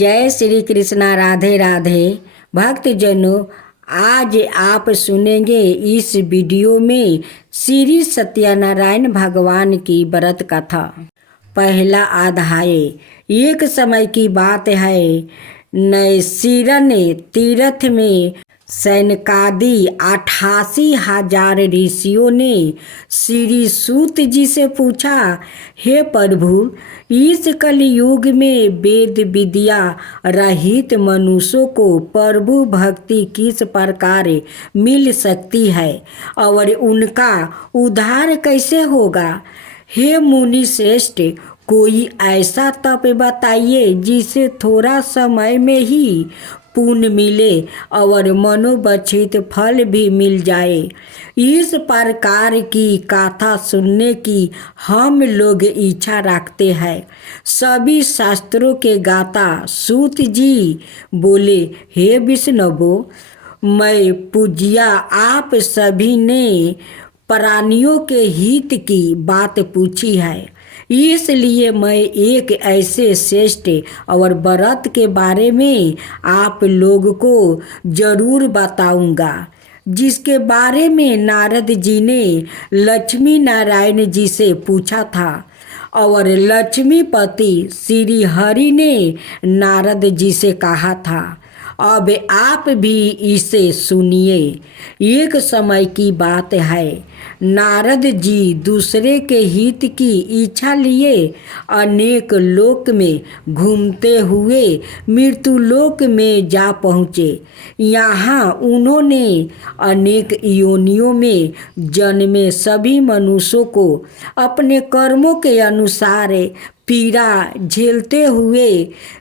जय श्री कृष्णा। राधे राधे। भक्तजनों, आज आप सुनेंगे इस वीडियो में श्री सत्यनारायण भगवान की व्रत कथा। पहला अध्याय। एक समय की बात है, नैसीरन तीर्थ में सैनकादि 88,000 ऋषियों ने श्री सूत जी से पूछा, हे प्रभु, इस कलयुग में वेद विद्या रहित मनुष्यों को प्रभु भक्ति किस प्रकार मिल सकती है और उनका उद्धार कैसे होगा। हे मुनि श्रेष्ठ, कोई ऐसा तप बताइए जिसे थोड़ा समय में ही पुण्य मिले और मनोवांछित फल भी मिल जाए। इस प्रकार की कथा सुनने की हम लोग इच्छा रखते हैं। सभी शास्त्रों के गाता सूत जी बोले, हे विष्णु, मैं पूज्या, आप सभी ने प्राणियों के हित की बात पूछी है, इसलिए मैं एक ऐसे श्रेष्ठ और व्रत के बारे में आप लोग को जरूर बताऊंगा, जिसके बारे में नारद जी ने लक्ष्मी नारायण जी से पूछा था और लक्ष्मीपति श्री हरि ने नारद जी से कहा था। अब आप भी इसे सुनिए। एक समय की बात है, नारद जी दूसरे के हित की इच्छा लिए अनेक लोक में घूमते हुए मृत्यु लोक में जा पहुँचे। यहाँ उन्होंने अनेक योनियों में जन्मे सभी मनुष्यों को अपने कर्मों के अनुसार पीड़ा झेलते हुए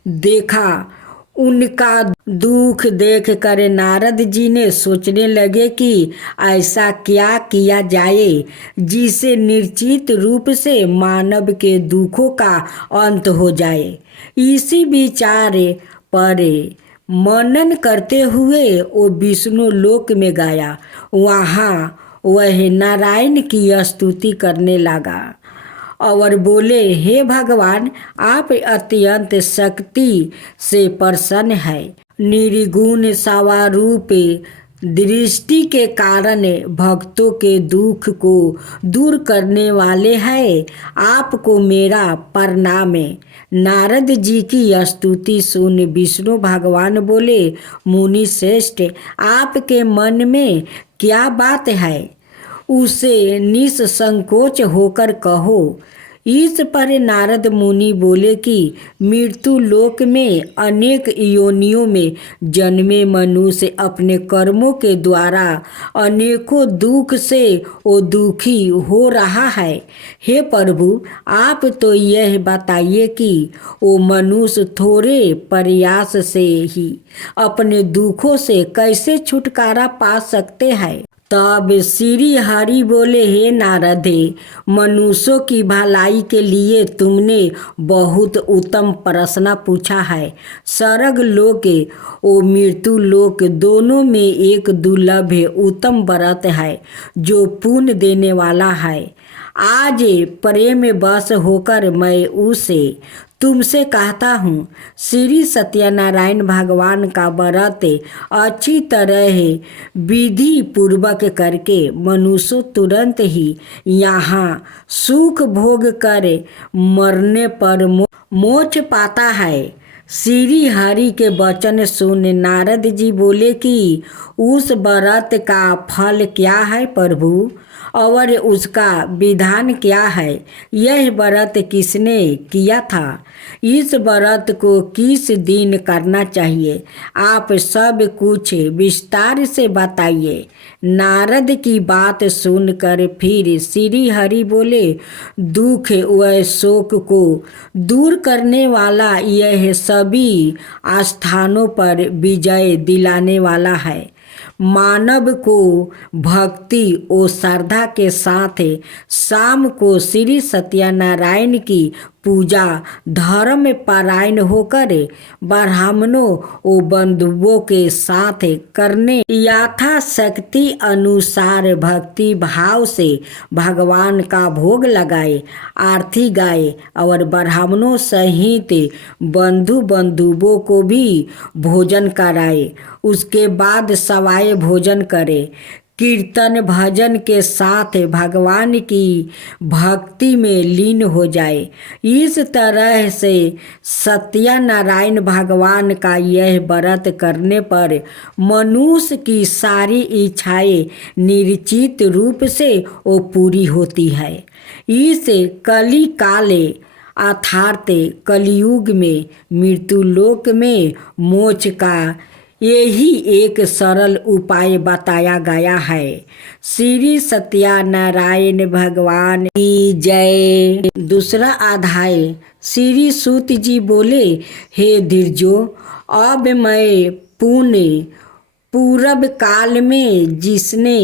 देखा। उनका दुख देख कर नारद जी ने सोचने लगे कि ऐसा क्या किया जाए जिससे निश्चित रूप से मानव के दुखों का अंत हो जाए। इसी विचार पर मनन करते हुए वो विष्णु लोक में गया। वहाँ वह नारायण की स्तुति करने लगा और बोले, हे भगवान, आप अत्यंत शक्ति से प्रसन्न है। निर्गुण स्वारूप दृष्टि के कारण भक्तों के दुख को दूर करने वाले हैं। आपको मेरा प्रणाम। नारद जी की स्तुति सुन विष्णु भगवान बोले, मुनि श्रेष्ठ, आपके मन में क्या बात है, उसे निसंकोच होकर कहो। इस पर नारद मुनि बोले कि मृत्यु लोक में अनेक योनियों में जन्मे मनुष्य अपने कर्मों के द्वारा अनेकों दुख से वो दुखी हो रहा है। हे प्रभु, आप तो यह बताइए कि वो मनुष्य थोड़े प्रयास से ही अपने दुखों से कैसे छुटकारा पा सकते हैं। तब श्री हरि बोले, हे नारद, मनुष्यों की भलाई के लिए तुमने बहुत उत्तम प्रश्न पूछा है। स्वर्ग लोक और मृत्यु लोक दोनों में एक दुर्लभ उत्तम व्रत है जो पुण्य देने वाला है। आज प्रेम वश होकर मैं उसे तुमसे कहता हूँ। श्री सत्यनारायण भगवान का व्रत अच्छी तरह विधि पूर्वक करके मनुष्य तुरंत ही यहाँ सुख भोग कर मरने पर मोक्ष पाता है। श्री हरि के वचन सुन नारद जी बोले कि उस व्रत का फल क्या है प्रभु, और उसका विधान क्या है। यह व्रत किसने किया था, इस व्रत को किस दिन करना चाहिए, आप सब कुछ विस्तार से बताइए। नारद की बात सुनकर फिर श्री हरि बोले, दुख व शोक को दूर करने वाला यह सभी स्थानों पर विजय दिलाने वाला है। मानव को भक्ति और श्रद्धा के साथ शाम को श्री सत्यनारायण की पूजा धर्म में परायण होकर ब्राह्मणों व बंधुओं के साथ करने यथाशक्ति अनुसार भक्ति भाव से भगवान का भोग लगाए, आरती गाए और ब्राह्मणों सहित बंधुओं को भी भोजन कराए। उसके बाद सवाए भोजन करे, कीर्तन भजन के साथ भगवान की भक्ति में लीन हो जाए। इस तरह से सत्यनारायण भगवान का यह व्रत करने पर मनुष्य की सारी इच्छाएं निश्चित रूप से वो पूरी होती है। इस कली काले अर्थात कलयुग में मृत्युलोक में मोक्ष का यही एक सरल उपाय बताया गया है। श्री सत्यनारायण भगवान की जय। दूसरा अध्याय। श्री सूत जी बोले, हे धीरजो, अब मैं पुण्य पूर्व काल में जिसने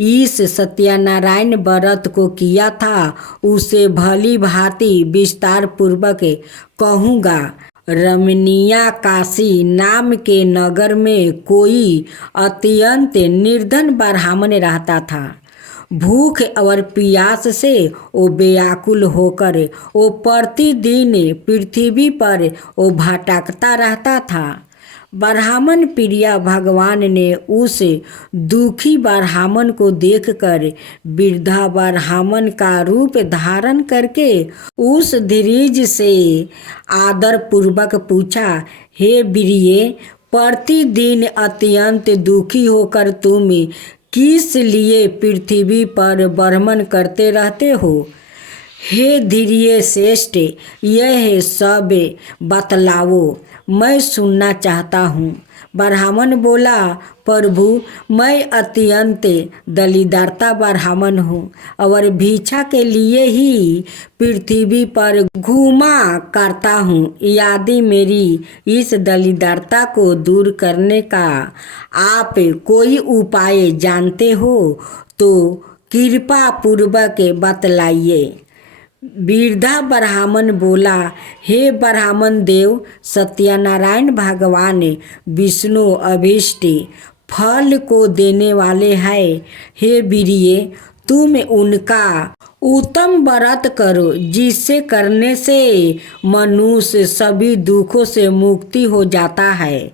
इस सत्यनारायण व्रत को किया था उसे भली भांति विस्तार पूर्वक कहूँगा। रमणीया काशी नाम के नगर में कोई अत्यंत निर्धन ब्राह्मण रहता था। भूख और प्यास से वो व्याकुल होकर वो प्रतिदिन पृथ्वी पर वो भटकता रहता था। ब्राह्मण प्रिया भगवान ने उस दुखी ब्राह्मण को देखकर वृद्धा ब्राह्मण का रूप धारण करके उस धीरज से आदर पूर्वक पूछा, हे वीर्ये, प्रतिदिन अत्यंत दुखी होकर तुम किस लिए पृथ्वी पर भ्रमण करते रहते हो? हे धीर्य श्रेष्ठ, यह सब बतलाओ, मैं सुनना चाहता हूँ। ब्राह्मण बोला, प्रभु, मैं अत्यंत दलिद्रता ब्राह्मण हूँ और भिक्षा के लिए ही पृथ्वी पर घूमा करता हूँ। यदि मेरी इस दलिद्रता को दूर करने का आप कोई उपाय जानते हो तो कृपा पूर्वक बतलाइए। वृद्धा ब्राह्मण बोला, हे ब्राह्मण देव, सत्यनारायण भगवान विष्णु अभीष्ट फल को देने वाले हैं। हे वीर्ये, तुम उनका उत्तम व्रत करो, जिससे करने से मनुष्य सभी दुखों से मुक्ति हो जाता है।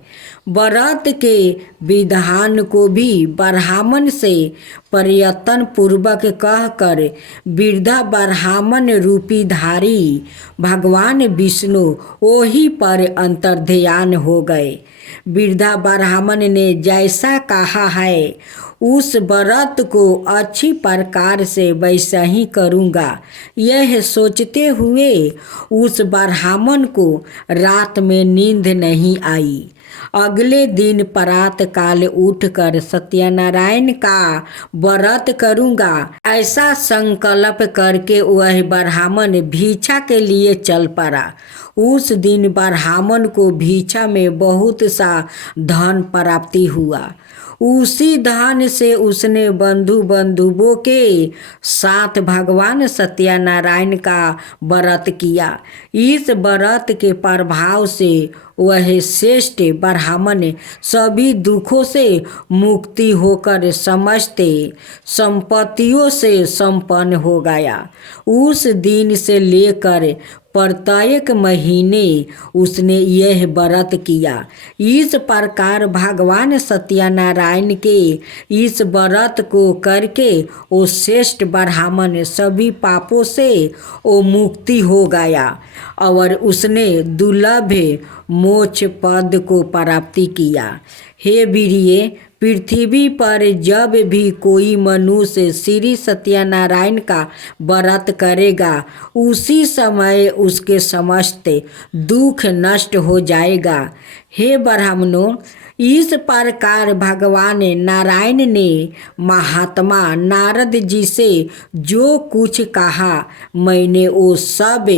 व्रत के विधान को भी ब्राह्मण से प्रयत्न पूर्वक कहकर वृद्धा ब्राह्मण रूपी धारी भगवान विष्णु वही पर अंतर्ध्यान हो गए। वृद्धा ब्राह्मण ने जैसा कहा है उस व्रत को अच्छी प्रकार से वैसा ही करूँगा। यह सोचते हुए उस ब्राह्मण को रात में नींद नहीं आई। अगले दिन प्रातः काल उठकर सत्यनारायण का व्रत करूँगा ऐसा संकल्प करके वह ब्राह्मण भिक्षा के लिए चल पड़ा। उस दिन ब्राह्मण को भिक्षा में बहुत सा धन प्राप्ति हुआ। उसी धन से उसने बंधुओं के साथ भगवान सत्यनारायण का व्रत किया। इस व्रत के प्रभाव से वह श्रेष्ठ ब्राह्मण सभी दुखों से मुक्ति होकर समस्त संपत्तियों से संपन्न हो गया। उस दिन से लेकर प्रत्येक महीने उसने यह व्रत किया। इस प्रकार भगवान सत्यनारायण के इस व्रत को करके वो श्रेष्ठ ब्राह्मण सभी पापों से वो मुक्ति हो गया और उसने दुर्लभ मोक्ष पद को प्राप्ति किया। हे वीर्ये, पृथ्वी पर जब भी कोई मनुष्य श्री सत्यनारायण का व्रत करेगा उसी समय उसके समस्त दुख नष्ट हो जाएगा। हे ब्राह्मणों, इस प्रकार भगवान नारायण ने महात्मा नारद जी से जो कुछ कहा मैंने वो सब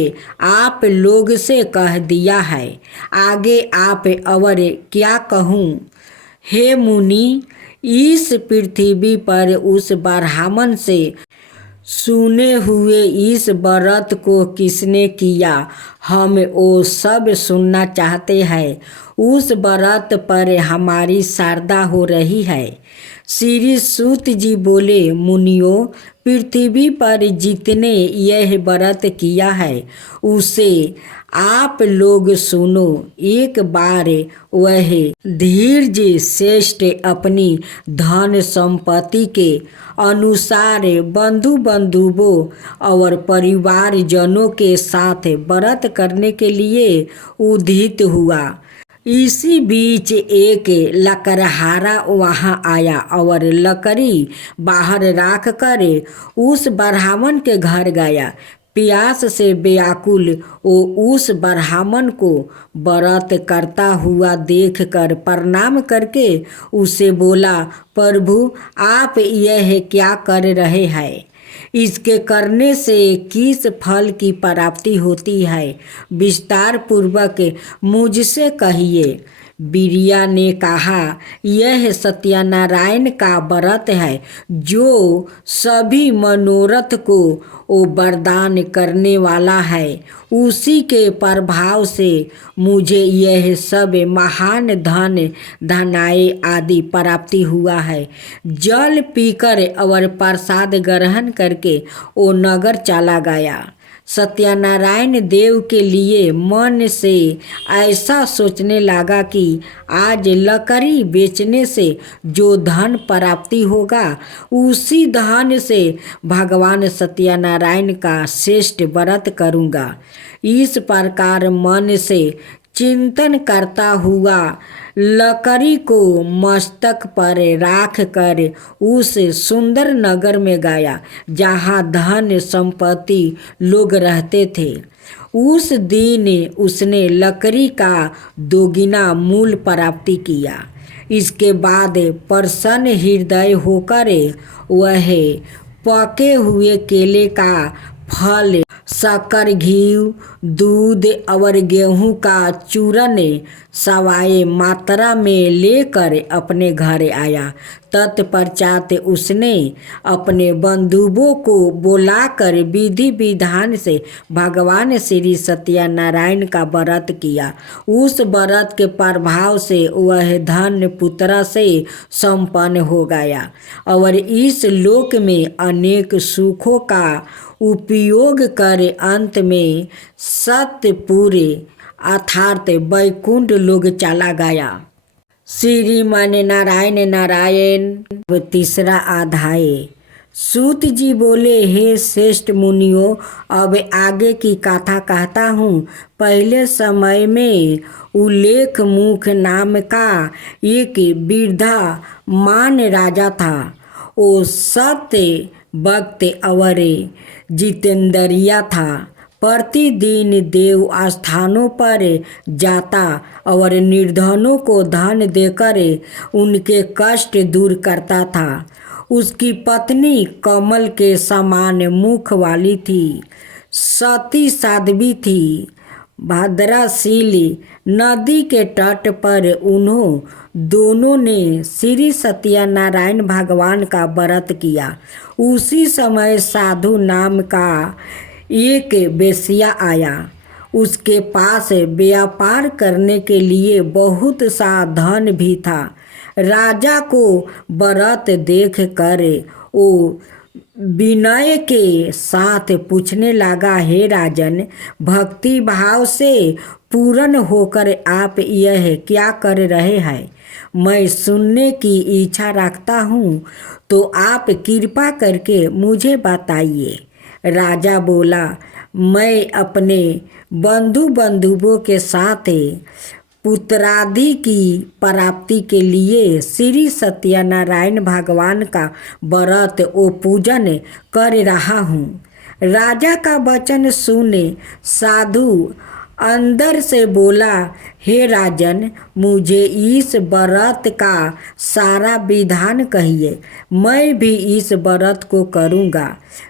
आप लोग से कह दिया है। आगे आप और क्या कहूँ? हे मुनि, इस पृथ्वी पर उस ब्राह्मण से सुने हुए इस व्रत को किसने किया, हम वो सब सुनना चाहते हैं। उस व्रत पर हमारी श्रद्धा हो रही है। श्री सूत जी बोले, मुनियों, पृथ्वी पर जितने यह व्रत किया है उसे आप लोग सुनो। एक बार वह धीर्ज श्रेष्ठ अपनी धन संपत्ति के अनुसार बंधु बंधुओं और परिवारजनों के साथ व्रत करने के लिए उद्यत हुआ। इसी बीच एक लकड़हारा वहाँ आया और लकड़ी बाहर रख कर उस ब्राह्मण के घर गया। प्यास से व्याकुल वो उस ब्राह्मण को व्रत करता हुआ देखकर प्रणाम करके उसे बोला, प्रभु, आप यह क्या कर रहे हैं? इसके करने से किस फल की प्राप्ति होती है? विस्तार पूर्वक मुझसे कहिए। बिरिया ने कहा, यह सत्यनारायण का व्रत है जो सभी मनोरथ को वो वरदान करने वाला है। उसी के प्रभाव से मुझे यह सब महान धन धनाए आदि प्राप्ति हुआ है। जल पीकर और प्रसाद ग्रहण करके वो नगर चला गया। सत्यनारायण देव के लिए मन से ऐसा सोचने लगा कि आज लकड़ी बेचने से जो धन प्राप्ति होगा उसी धन से भगवान सत्यनारायण का श्रेष्ठ व्रत करूँगा। इस प्रकार मन से चिंतन करता हुआ लकड़ी को मस्तक पर राख कर उस सुंदर नगर में गया जहाँ धन संपत्ति लोग रहते थे। उस दिन उसने लकड़ी का दोगुना मूल प्राप्ति किया। इसके बाद प्रसन्न हृदय होकर वह पके हुए केले का फल, शक्कर, घी, दूध और गेहूं का चूरन सवाए मात्रा में लेकर अपने घर आया। तत्पश्चात उसने अपने बंधुओं को बुलाकर विधि विधान से भगवान श्री सत्यनारायण का व्रत किया। उस व्रत के प्रभाव से वह धन पुत्र से संपन्न हो गया और इस लोक में अनेक सुखों का उपयोग कर अंत में सत्यपुर अर्थात वैकुंठ लोग चला गया। श्रीमान नारायण नारायण। तीसरा अध्याय। सूत जी बोले, हे श्रेष्ठ मुनियों, अब आगे की कथा कहता हूँ। पहले समय में उल्लेखमुख नाम का एक वृद्धा मान राजा था। वो सत्य भक्त और जितेंद्रिया था। प्रतिदिन देव स्थानों पर जाता और निर्धनों को धन देकर उनके कष्ट दूर करता था। उसकी पत्नी कमल के समान मुख वाली थी, सती साध्वी थी, भद्राशीली। नदी के तट पर उन्हों दोनों ने श्री सत्यनारायण भगवान का व्रत किया। उसी समय साधु नाम का एक वेश्या आया। उसके पास व्यापार करने के लिए बहुत सा धन भी था। राजा को व्रत देख कर वो विनय के साथ पूछने लगा, हे राजन, भक्ति भाव से पूर्ण होकर आप यह क्या कर रहे हैं? मैं सुनने की इच्छा रखता हूँ, तो आप कृपा करके मुझे बताइए। राजा बोला, मैं अपने बंधुओं के साथ पुत्रादि की प्राप्ति के लिए श्री सत्यनारायण भगवान का व्रत ओ पूजन कर रहा हूँ। राजा का वचन सुने साधु अंदर से बोला, हे राजन, मुझे इस व्रत का सारा विधान कहिए। मैं भी इस व्रत को करूँगा।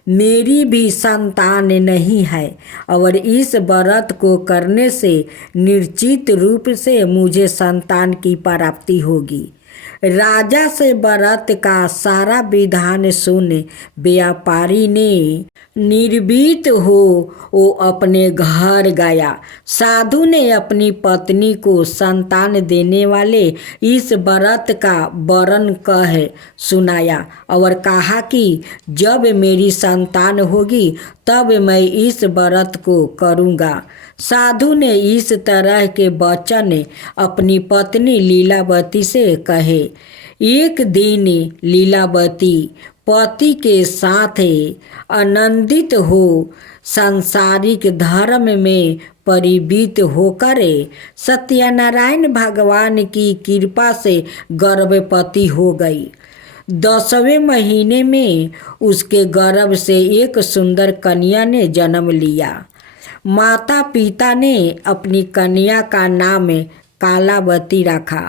मेरी भी संतान नहीं है और इस व्रत को करने से निश्चित रूप से मुझे संतान की प्राप्ति होगी। राजा से व्रत का सारा विधान सुन व्यापारी ने निर्भीत हो वो अपने घर गया। साधु ने अपनी पत्नी को संतान देने वाले इस व्रत का वर्णन कह सुनाया और कहा कि जब मेरी संतान होगी तब मैं इस व्रत को करूँगा। साधु ने इस तरह के वचन अपनी पत्नी लीलावती से कहे। एक दिन लीलावती पति के साथ आनंदित हो सांसारिक धर्म में परिवीत होकर सत्यनारायण भगवान की कृपा से गर्भवती हो गई। 10वें महीने में उसके गर्भ से एक सुंदर कन्या ने जन्म लिया। माता पिता ने अपनी कन्या का नाम कालावती रखा।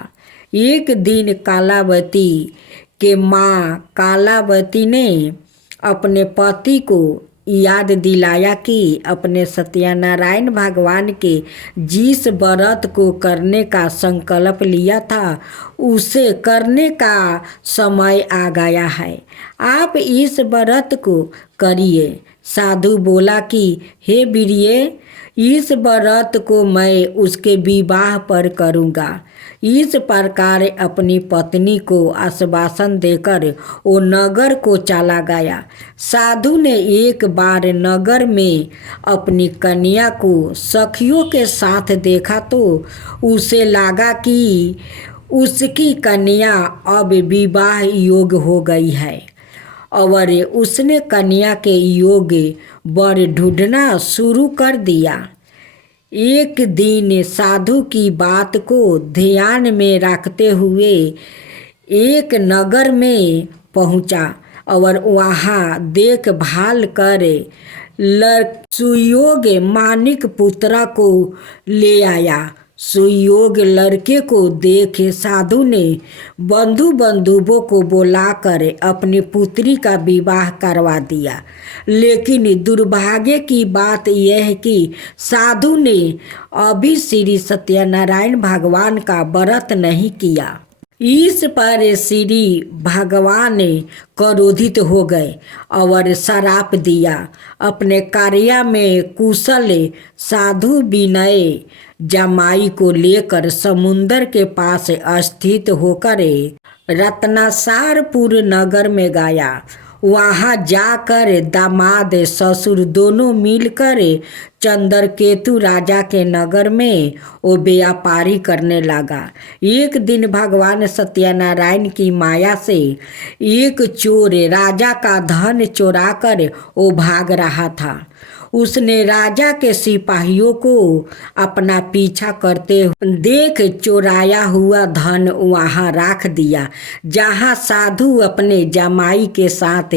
एक दिन कालावती के माँ कालावती ने अपने पति को याद दिलाया कि अपने सत्यनारायण भगवान के जिस व्रत को करने का संकल्प लिया था उसे करने का समय आ गया है। आप इस व्रत को करिए। साधु बोला कि हे वीर्य, इस व्रत को मैं उसके विवाह पर करूँगा। इस प्रकार अपनी पत्नी को आश्वासन देकर वो नगर को चला गया। साधु ने एक बार नगर में अपनी कन्या को सखियों के साथ देखा तो उसे लगा कि उसकी कन्या अब विवाह योग्य हो गई है और उसने कन्या के योग्य वर ढूंढना शुरू कर दिया। एक दिन साधु की बात को ध्यान में रखते हुए एक नगर में पहुंचा और वहां देखभाल कर सुयोग्य मानिक पुत्र को ले आया। सुयोग्य लड़के को देख साधु ने बंधु बांधवों को बुलाकर अपनी पुत्री का विवाह करवा दिया। लेकिन दुर्भाग्य की बात यह है कि साधु ने अभी श्री सत्यनारायण भगवान का व्रत नहीं किया। इस पर श्री भगवान क्रोधित हो गए और श्राप दिया। अपने कार्य में कुशल साधु विनय जमाई को लेकर समुंदर के पास स्थित होकर रत्नासारपुर नगर में गया। वहां जाकर दामाद ससुर दोनों मिलकर चंद्रकेतु राजा के नगर में वो व्यापारी करने लगा। एक दिन भगवान सत्यनारायण की माया से एक चोर राजा का धन चुरा कर वो भाग रहा था। उसने राजा के सिपाहियों को अपना पीछा करते देख चुराया हुआ धन वहां रख दिया जहां साधु अपने जमाई के साथ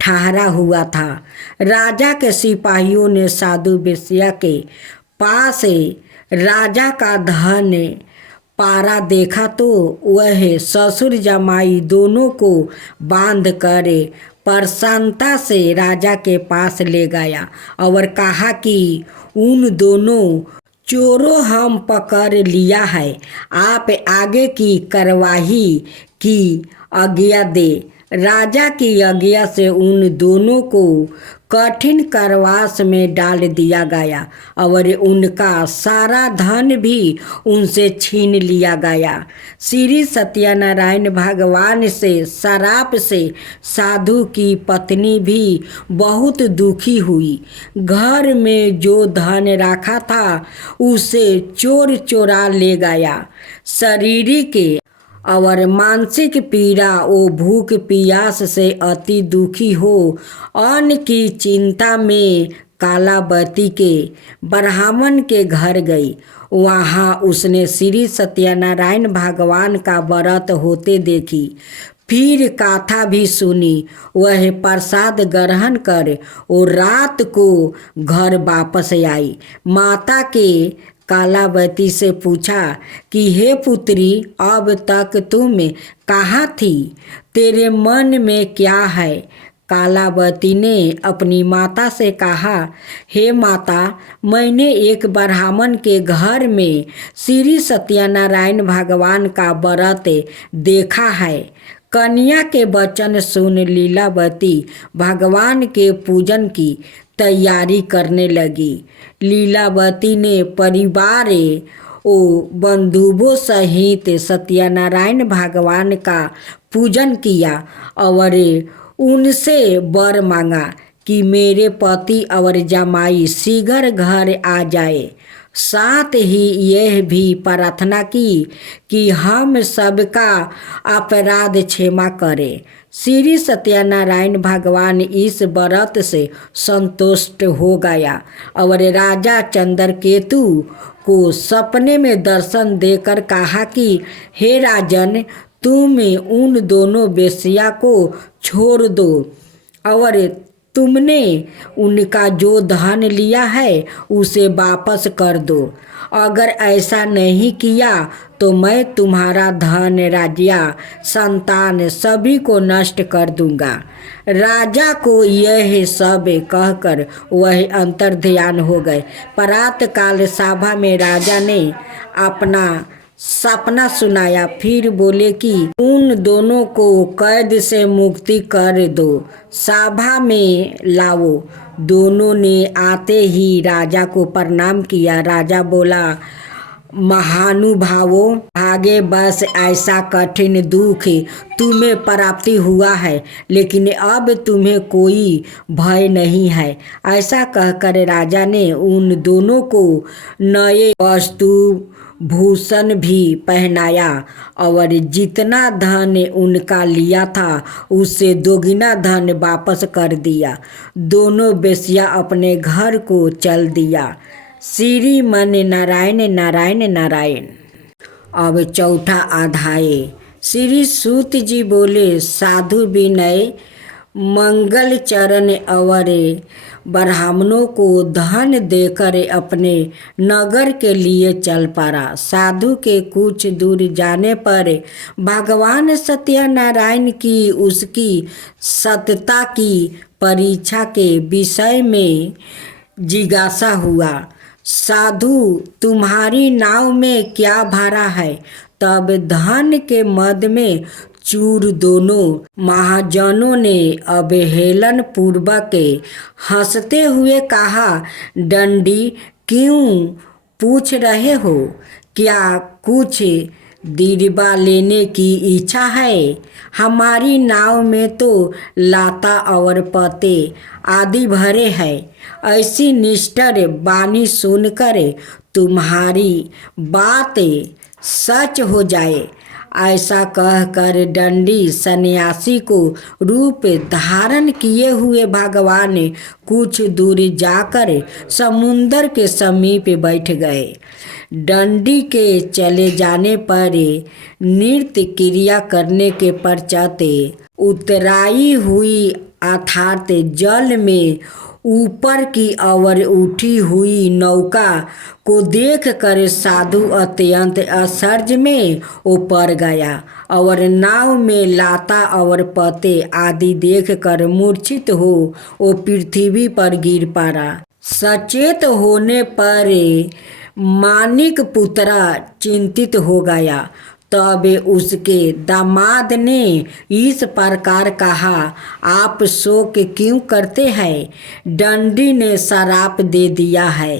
ठहरा हुआ था। राजा के सिपाहियों ने साधु वेश्या के पास राजा का धन पारा देखा तो वह ससुर जमाई दोनों को बांध कर प्रसन्नता से राजा के पास ले गया और कहा कि उन दोनों चोरों हम पकड़ लिया है, आप आगे की कार्यवाही की आज्ञा दे। राजा की आज्ञा से उन दोनों को कठिन कारावास में डाल दिया गया और उनका सारा धन भी उनसे छीन लिया गया। श्री सत्यनारायण भगवान से श्राप से साधु की पत्नी भी बहुत दुखी हुई। घर में जो धन रखा था उसे चोर चोरा ले गया। शारीरिक और मानसिक पीड़ा वो भूख प्यास से अति दुखी हो अन्न की चिंता में कालावती के ब्राह्मण के घर गई। वहाँ उसने श्री सत्यनारायण भगवान का व्रत होते देखी। फिर कथा भी सुनी। वह प्रसाद ग्रहण कर और रात को घर वापस आई। माता के कालावती से पूछा कि हे पुत्री, अब तक तुम कहाँ थी? तेरे मन में क्या है? कालावती ने अपनी माता से कहा, हे माता, मैंने एक ब्राह्मण के घर में श्री सत्यनारायण भगवान का व्रत देखा है। कन्या के वचन सुन लीलावती भगवान के पूजन की तैयारी करने लगी। लीलावती ने परिवार ओ बंधुओं सहित सत्यनारायण भगवान का पूजन किया और उनसे वर मांगा कि मेरे पति और जमाई शीघ्र घर आ जाए। साथ ही यह भी प्रार्थना की कि हम सबका अपराध क्षमा करें। श्री सत्यनारायण भगवान इस व्रत से संतुष्ट हो गया और राजा चंद्रकेतु को सपने में दर्शन देकर कहा कि हे राजन, तुम उन दोनों वेश्या को छोड़ दो और तुमने उनका जो धन लिया है उसे वापस कर दो। अगर ऐसा नहीं किया तो मैं तुम्हारा धन, राज्य, संतान सभी को नष्ट कर दूंगा। राजा को यह सब कहकर वह अंतर्ध्यान हो गए। प्रातःकाल सभा में राजा ने अपना सपना सुनाया, फिर बोले कि उन दोनों को कैद से मुक्ति कर दो, सभा में लाओ। दोनों ने आते ही राजा को प्रणाम किया। राजा बोला, महानुभावों, आगे बस ऐसा कठिन दुख तुम्हें प्राप्ति हुआ है, लेकिन अब तुम्हें कोई भय नहीं है। ऐसा कहकर राजा ने उन दोनों को नए वस्तु भूषण भी पहनाया और जितना धन उनका लिया था उससे दोगुना धन वापस कर दिया। दोनों वेश्या अपने घर को चल दिया। श्रीमन नारायण नारायण नारायण। अब चौथा अध्याय। श्री सूत जी बोले, साधु विनय मंगल चरण और ब्राह्मणों को धन देकर अपने नगर के लिए चल पड़ा। साधु के कुछ दूर जाने पर भगवान सत्यनारायण की उसकी सत्यता की परीक्षा के विषय में जिज्ञासा हुआ। साधु, तुम्हारी नाव में क्या भरा है? तब धन के मद में चूर दोनों महाजनों ने अवहेलन पूर्वक हंसते हुए कहा, दंडी, क्यों पूछ रहे हो? क्या कुछ दिरबा लेने की इच्छा है? हमारी नाव में तो लाता और पते आदि भरे हैं। ऐसी निष्ठुर वाणी सुनकर तुम्हारी बात सच हो जाए। ऐसा कहकर दंडी सन्यासी को रूप धारण किए हुए भगवान कुछ दूर जाकर समुद्र के समीप बैठ गए। दंडी के चले जाने पर नृत्य क्रिया करने के पश्चात उतराई हुई अर्थात जल में ऊपर की ओर उठी हुई नौका को देखकर साधु अत्यंत आश्चर्य में पड़ गया और नाव में लाता और पते आदि देखकर मूर्छित हो वो पृथ्वी पर गिर पड़ा। सचेत होने पर मानिक पुत्रा चिंतित हो गया। तब उसके दामाद ने इस प्रकार कहा, आप शोक क्यों करते हैं? दंडी ने श्राप दे दिया है।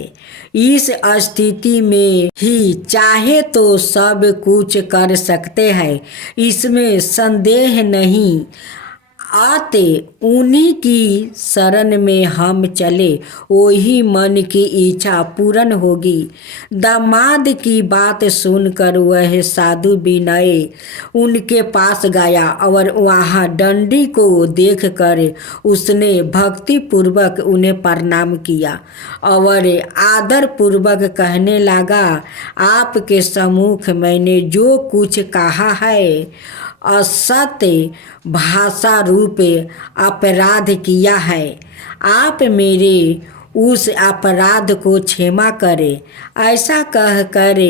इस स्थिति में ही चाहे तो सब कुछ कर सकते हैं, इसमें संदेह नहीं। आते उन्हीं की शरण में हम चले, वही मन की इच्छा पूर्ण होगी। दामाद की बात सुनकर वह साधु विनय उनके पास गया और वहाँ दंडी को देखकर उसने भक्ति पूर्वक उन्हें प्रणाम किया और आदर पूर्वक कहने लगा, आपके सम्मुख मैंने जो कुछ कहा है असत्य भाषा रूप अपराध किया है। आप मेरे उस अपराध को क्षमा करें। ऐसा कह कर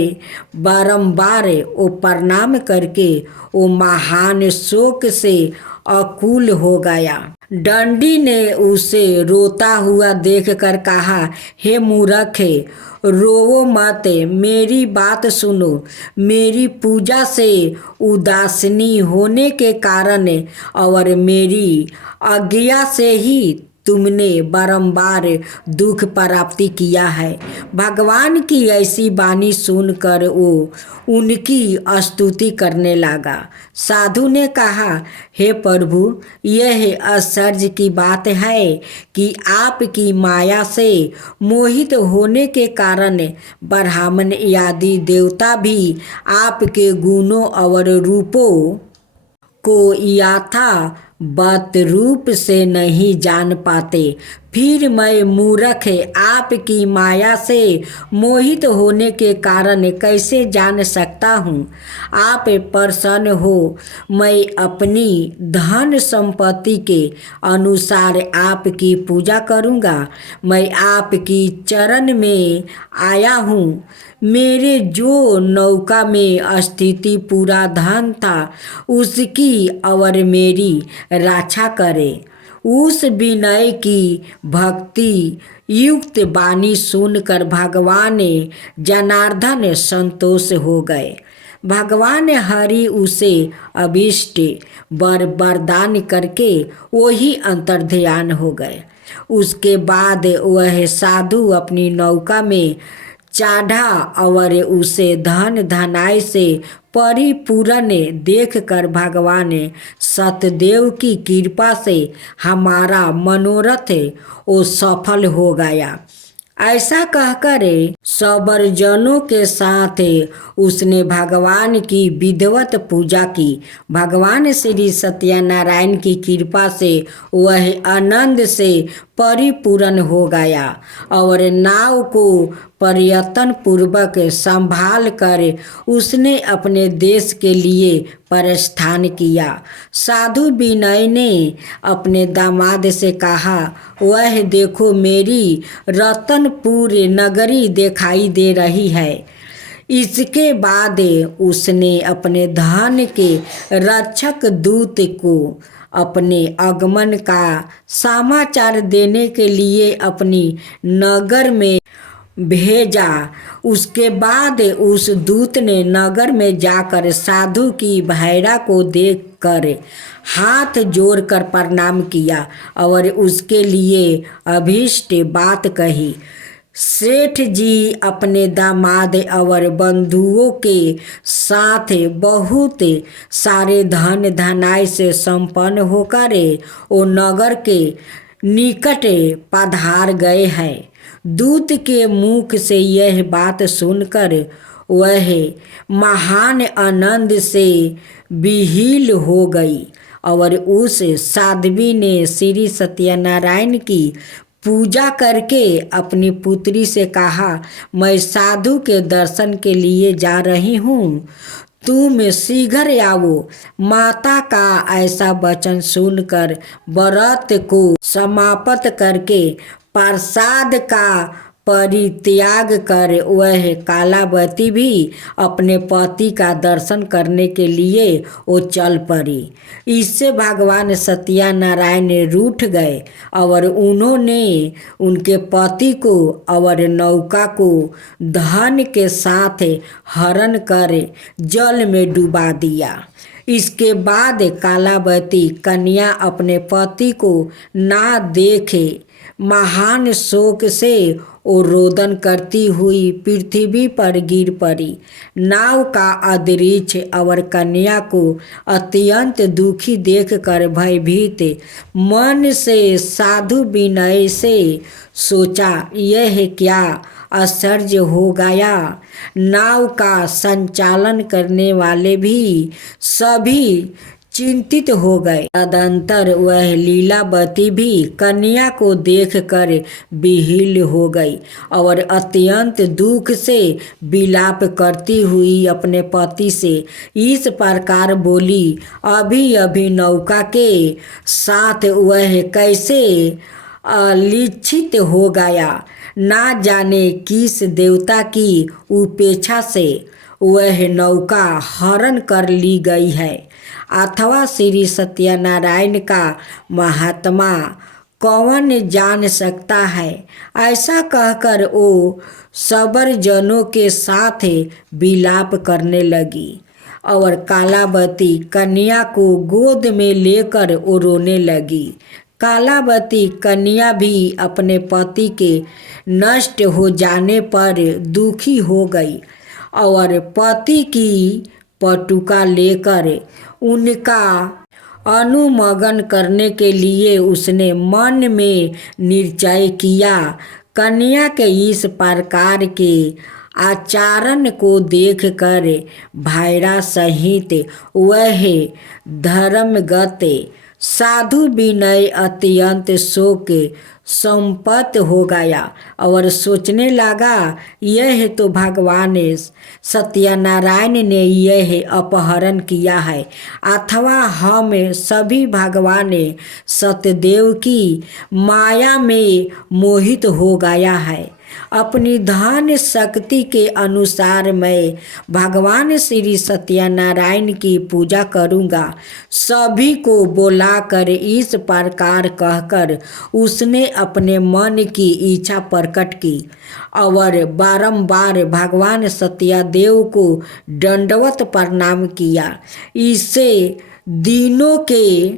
बारंबार वो प्रणाम करके वो महान शोक से अकुल हो गया। डंडी ने उसे रोता हुआ देखकर कहा, हे मूर्ख, रोवो मत, मेरी बात सुनो। मेरी पूजा से उदासीनी होने के कारण और मेरी आज्ञा से ही तुमने बारंबार दुख प्राप्ति किया है। भगवान की ऐसी वाणी सुनकर वो उनकी स्तुति करने लगा। साधु ने कहा, हे प्रभु, यह आश्चर्य की बात है कि आपकी माया से मोहित होने के कारण ब्राह्मण आदि देवता भी आपके गुणों और रूपों को यथावत रूप से नहीं जान पाते। फिर मैं मूर्ख आपकी माया से मोहित होने के कारण कैसे जान सकता हूँ? आप प्रसन्न हो, मैं अपनी धन संपत्ति के अनुसार आपकी पूजा करूँगा। मैं आपकी चरण में आया हूँ। मेरे जो नौका में स्थिति पूरा धन था उसकी और मेरी रक्षा करे। उस विनय की भक्ति युक्त वाणी सुनकर भगवान जनार्दन संतोष हो गए। भगवान हरि उसे अभीष्ट वरदान करके वही अंतर्ध्यान हो गए। उसके बाद वह साधु अपनी नौका में चढ़ा और उसे धन धनाई से परिपूर्ण देखकर भगवान सतदेव की कृपा से हमारा मनोरथ वो सफल हो गया। ऐसा कहकर सवर्जनों के साथ उसने भगवान की विधिवत पूजा की। भगवान श्री सत्यनारायण की कृपा से वह आनंद से परिपूर्ण हो गया और नाव को प्रयत्न पूर्वक संभाल कर उसने अपने देश के लिए प्रस्थान किया। साधु विनय ने अपने दामाद से कहा, वह देखो, मेरी रतनपुर नगरी दिखाई दे रही है। इसके बाद उसने अपने धन के रक्षक दूत को अपने आगमन का समाचार देने के लिए अपनी नगर में भेजा। उसके बाद उस दूत ने नगर में जाकर साधु की भैरा को देखकर हाथ जोड़कर प्रणाम किया और उसके लिए अभीष्ट बात कही। सेठ जी अपने दामाद और बंधुओं के साथ बहुत सारे धन धनाई से संपन्न होकर वो नगर के निकट पधार गए हैं। दूत के मुख से यह बात सुनकर वह महान आनंद से विहील हो गई और उस साध्वी ने श्री सत्यनारायण की पूजा करके अपनी पुत्री से कहा, मैं साधु के दर्शन के लिए जा रही हूँ, तुम शीघ्र आओ। माता का ऐसा वचन सुनकर व्रत को समाप्त करके प्रसाद का परित्याग कर वह कालावती भी अपने पति का दर्शन करने के लिए वो चल पड़ी। इससे भगवान सत्यनारायण रूठ गए और उन्होंने उनके पति को और नौका को धन के साथ हरण कर जल में डुबा दिया। इसके बाद कालावती कन्या अपने पति को ना देखे महान शोक से वो रोदन करती हुई पृथ्वी पर गिर पड़ी। नाव का अदृक्ष और कन्या को अत्यंत दुखी देखकर भयभीत मन से साधु विनय से सोचा, यह क्या आश्चर्य हो गया। नाव का संचालन करने वाले भी सभी चिंतित हो गए। तदंतर वह लीलावती भी कन्या को देखकर विहील हो गई और अत्यंत दुख से विलाप करती हुई अपने पति से इस प्रकार बोली, अभी अभी नौका के साथ वह कैसे अलिच्छित हो गया। ना जाने किस देवता की उपेक्षा से वह नौका हरण कर ली गई है। अथवा श्री सत्यनारायण का महात्मा कौन जान सकता है। ऐसा कहकर वो सबर जनों के साथ विलाप करने लगी और कालावती कन्या को गोद में लेकर वो रोने लगी। कालावती कन्या भी अपने पति के नष्ट हो जाने पर दुखी हो गई और पति की पटुका लेकर उनका अनुमगन करने के लिए उसने मन में निश्चय किया। कन्या के इस प्रकार के आचरण को देखकर भैरा सहित वह धर्मगत साधु विनय अत्यंत शोक संपत्त हो गया और सोचने लगा, यह तो भगवान सत्यनारायण ने यह अपहरण किया है, अथवा हम सभी भगवान सत्यदेव की माया में मोहित हो गया है। अपनी धन शक्ति के अनुसार मैं भगवान श्री सत्यनारायण की पूजा करूँगा। सभी को बुलाकर इस प्रकार कहकर उसने अपने मन की इच्छा प्रकट की और बारंबार भगवान सत्यदेव को दंडवत प्रणाम किया। इससे दिनों के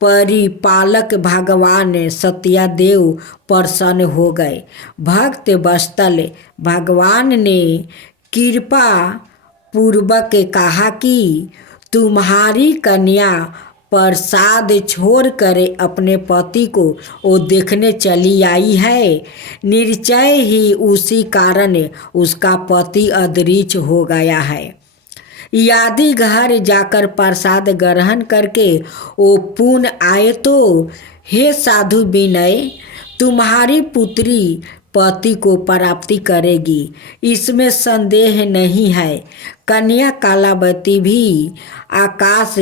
परिपालक भगवान सत्यदेव प्रसन्न हो गए। भक्त वत्सल भगवान ने कृपा पूर्वक कहा कि तुम्हारी कन्या प्रसाद छोड़कर अपने पति को वो देखने चली आई है। निश्चय ही उसी कारण उसका पति अदृश्य हो गया है। यदि घर जाकर प्रसाद ग्रहण करके वो पुण्य आए तो हे साधु विनय, तुम्हारी पुत्री पति को प्राप्ति करेगी, इसमें संदेह नहीं है। कन्या कालावती भी आकाश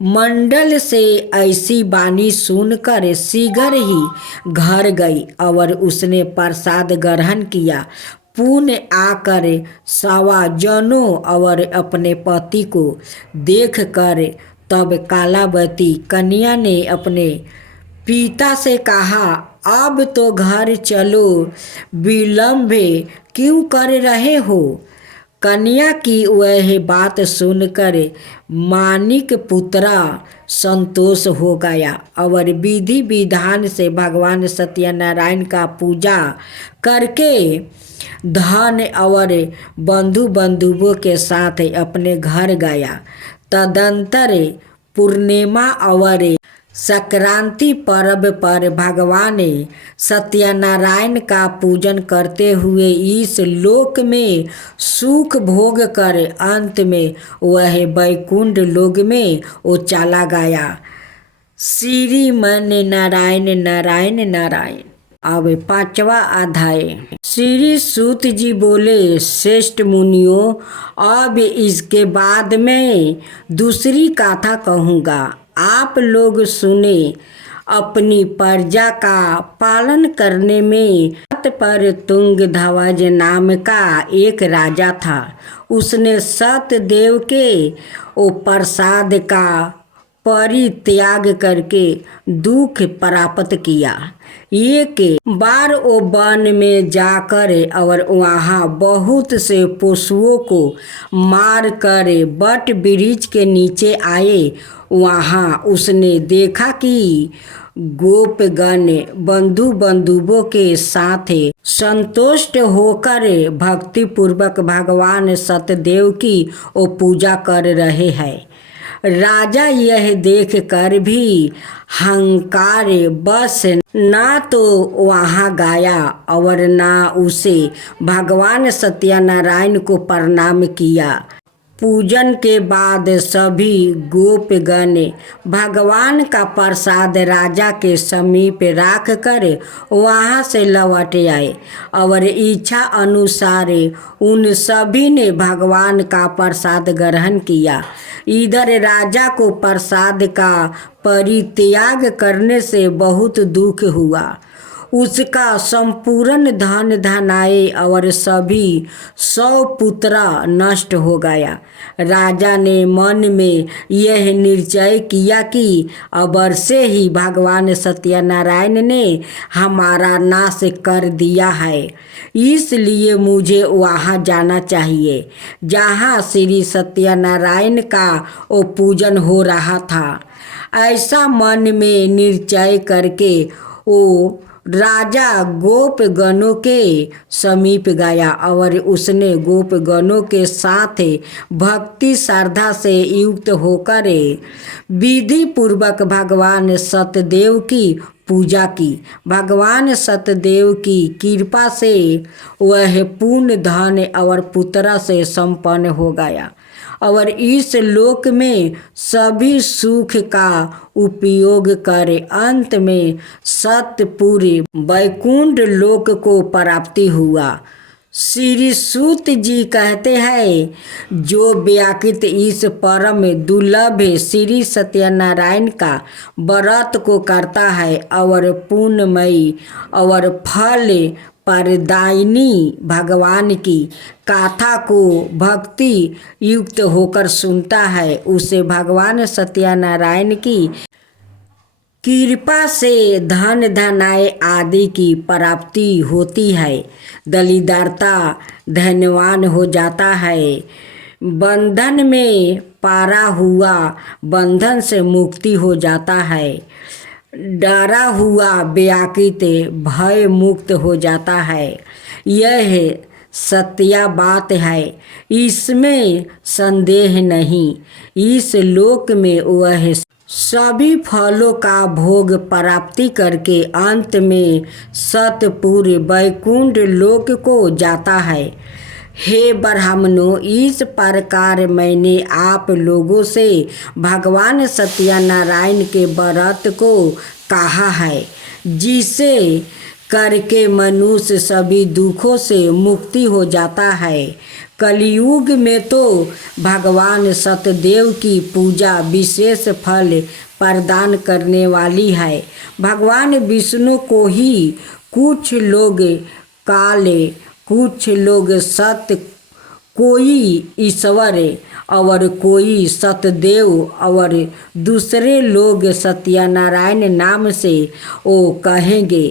मंडल से ऐसी वाणी सुनकर शीघ्र ही घर गई और उसने प्रसाद ग्रहण किया। पुण्य आकर सवा जनों और अपने पति को देखकर तब कालावती कन्या ने अपने पिता से कहा, अब तो घर चलो, विलंब क्यों कर रहे हो। कन्या की वह बात सुनकर मानिक पुत्रा संतोष हो गया और विधि विधान से भगवान सत्यनारायण का पूजा करके धन और बंधु बंधुओं के साथ अपने घर गया। तदंतर पूर्णिमा और संक्रांति पर्व पर भगवान सत्यनारायण का पूजन करते हुए इस लोक में सुख भोग कर अंत में वह वैकुंठ लोक में वो चला गया। श्रीमन नारायण नारायण नारायण। अब 5वां अध्याय। श्री सूत जी बोले, श्रेष्ठ मुनियों, अब इसके बाद मैं दूसरी कथा कहूँगा, आप लोग सुने। अपनी प्रजा का पालन करने में पर तुंगध्वज नाम का एक राजा था। उसने सत्यदेव के वो प्रसाद का परित्याग करके दुख प्राप्त किया। एक बार वो वन में जाकर और वहाँ बहुत से पशुओं को मार कर बट वृक्ष के नीचे आए। वहाँ उसने देखा कि गोपगण बंधु बंधुओं के साथ संतुष्ट होकर भक्ति पूर्वक भगवान सत्यदेव की वो पूजा कर रहे हैं। राजा यह देख कर भी हंकार बस ना तो वहाँ गया और ना उसे भगवान सत्यनारायण को प्रणाम किया। पूजन के बाद सभी गोपगण भगवान का प्रसाद राजा के समीप रख कर वहाँ से लौट आए और इच्छा अनुसार उन सभी ने भगवान का प्रसाद ग्रहण किया। इधर राजा को प्रसाद का परित्याग करने से बहुत दुख हुआ। उसका संपूर्ण धन धनाए और सभी 100 पुत्रा नष्ट हो गया। राजा ने मन में यह निश्चय किया कि अबर से ही भगवान सत्यनारायण ने हमारा नाश कर दिया है, इसलिए मुझे वहाँ जाना चाहिए जहाँ श्री सत्यनारायण का वो पूजन हो रहा था। ऐसा मन में निश्चय करके वो राजा गोपगणों के समीप गया और उसने गोपगणों के साथ भक्ति श्रद्धा से युक्त होकर विधि पूर्वक भगवान सतदेव की पूजा की। भगवान सतदेव की कृपा से वह पूर्ण धन और पुत्र से संपन्न हो गया और इस लोक में सभी सुख का उपयोग करे अंत में सतपुरी वैकुंठ लोक को प्राप्ति हुआ। श्री सूत जी कहते हैं, जो व्याकृत इस परम दुर्लभ श्री सत्यनारायण का व्रत को करता है और पुण्यमयी और फल परदायिनी भगवान की गाथा को भक्ति युक्त होकर सुनता है, उसे भगवान सत्यनारायण की कृपा से धन धनाय आदि की प्राप्ति होती है। दलिदारता धनवान हो जाता है। बंधन में पारा हुआ बंधन से मुक्ति हो जाता है। डरा हुआ व्याकृत भय मुक्त हो जाता है। यह सत्या बात है, इसमें संदेह नहीं। इस लोक में वह सभी फलों का भोग प्राप्ति करके अंत में सतपुर वैकुंठ लोक को जाता है। हे ब्राह्मणों, इस प्रकार मैंने आप लोगों से भगवान सत्यनारायण के व्रत को कहा है, जिसे करके मनुष्य सभी दुखों से मुक्ति हो जाता है। कलयुग में तो भगवान सतदेव की पूजा विशेष फल प्रदान करने वाली है। भगवान विष्णु को ही कुछ लोग काले, कुछ लोग सत्य, कोई ईश्वर और कोई सतदेव और दूसरे लोग सत्यनारायण नाम से वो कहेंगे।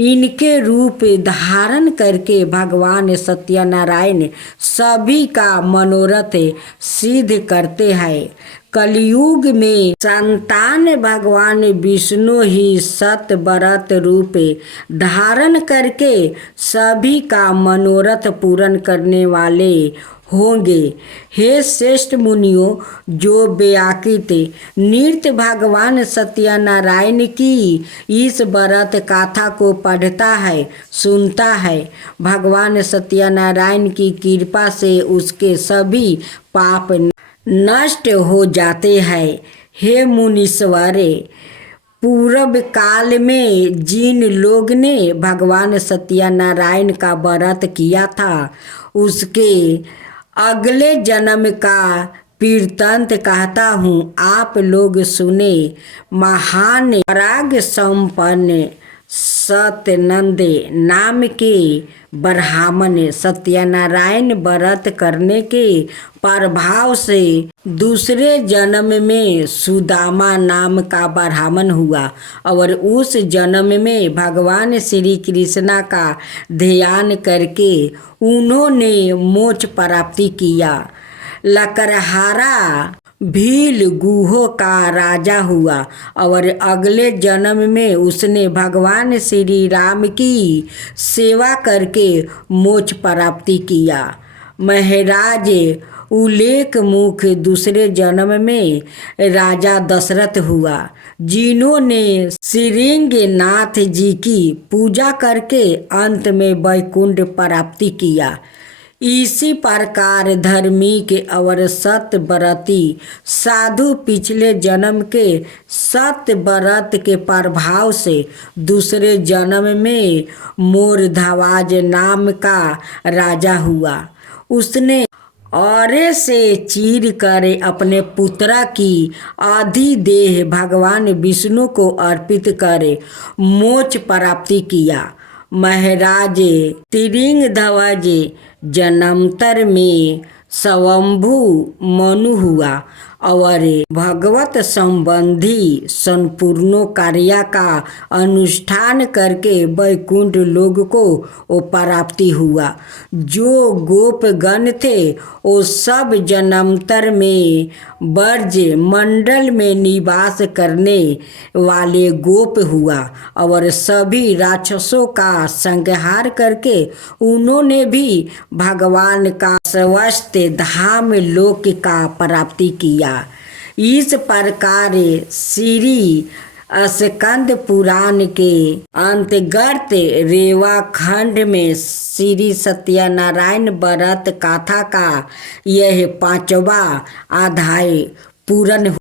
इनके रूप धारण करके भगवान सत्यनारायण सभी का मनोरथ सिद्ध करते हैं। कलयुग में संतान भगवान विष्णु ही सत व्रत रूप धारण करके सभी का मनोरथ पूर्ण करने वाले होंगे। हे श्रेष्ठ मुनियों, जो व्याकृत नृत्य भगवान सत्यनारायण की इस व्रत गाथा को पढ़ता है, सुनता है, भगवान सत्यनारायण की कृपा से उसके सभी पाप नष्ट हो जाते हैं। हे मुनीश्वर, पूर्व काल में जिन लोग ने भगवान सत्यनारायण का व्रत किया था, उसके अगले जन्म का वृत्तांत कहता हूँ, आप लोग सुने। महान पराग संपन्न सत्यनंद नाम के ब्राह्मण सत्यनारायण व्रत करने के प्रभाव से दूसरे जन्म में सुदामा नाम का ब्राह्मण हुआ और उस जन्म में भगवान श्री कृष्ण का ध्यान करके उन्होंने मोक्ष प्राप्ति किया। लकड़हारा भील गुहो का राजा हुआ और अगले जन्म में उसने भगवान श्री राम की सेवा करके मोक्ष प्राप्ति किया। महाराज उल्लेख मुख दूसरे जन्म में राजा दशरथ हुआ, जिन्होंने श्रृंगनाथ जी की पूजा करके अंत में वैकुंठ प्राप्ति किया। इसी प्रकार धार्मिक और सत्यव्रती साधु पिछले जन्म के सत्यव्रत के प्रभाव से दूसरे जन्म में मोरधवाज नाम का राजा हुआ। उसने और से चीर कर अपने पुत्रा की आधी देह भगवान विष्णु को अर्पित कर मोक्ष प्राप्ति किया। महाराज तिरिंग ध्वज जन्मांतर में स्वयंभू मनु हुआ और भगवत संबंधी संपूर्ण कार्य का अनुष्ठान करके वैकुंठ लोक को वो प्राप्ति हुआ। जो गोपगण थे वो सब जन्मांतर में ब्रज मंडल में निवास करने वाले गोप हुआ और सभी राक्षसों का संहार करके उन्होंने भी भगवान का स्वस्थ धाम लोक का प्राप्ति किया। इस प्रकार श्री स्कंद पुराण के अंतर्गत रेवा खंड में श्री सत्यनारायण व्रत कथा का यह 5वां अध्याय पूर्ण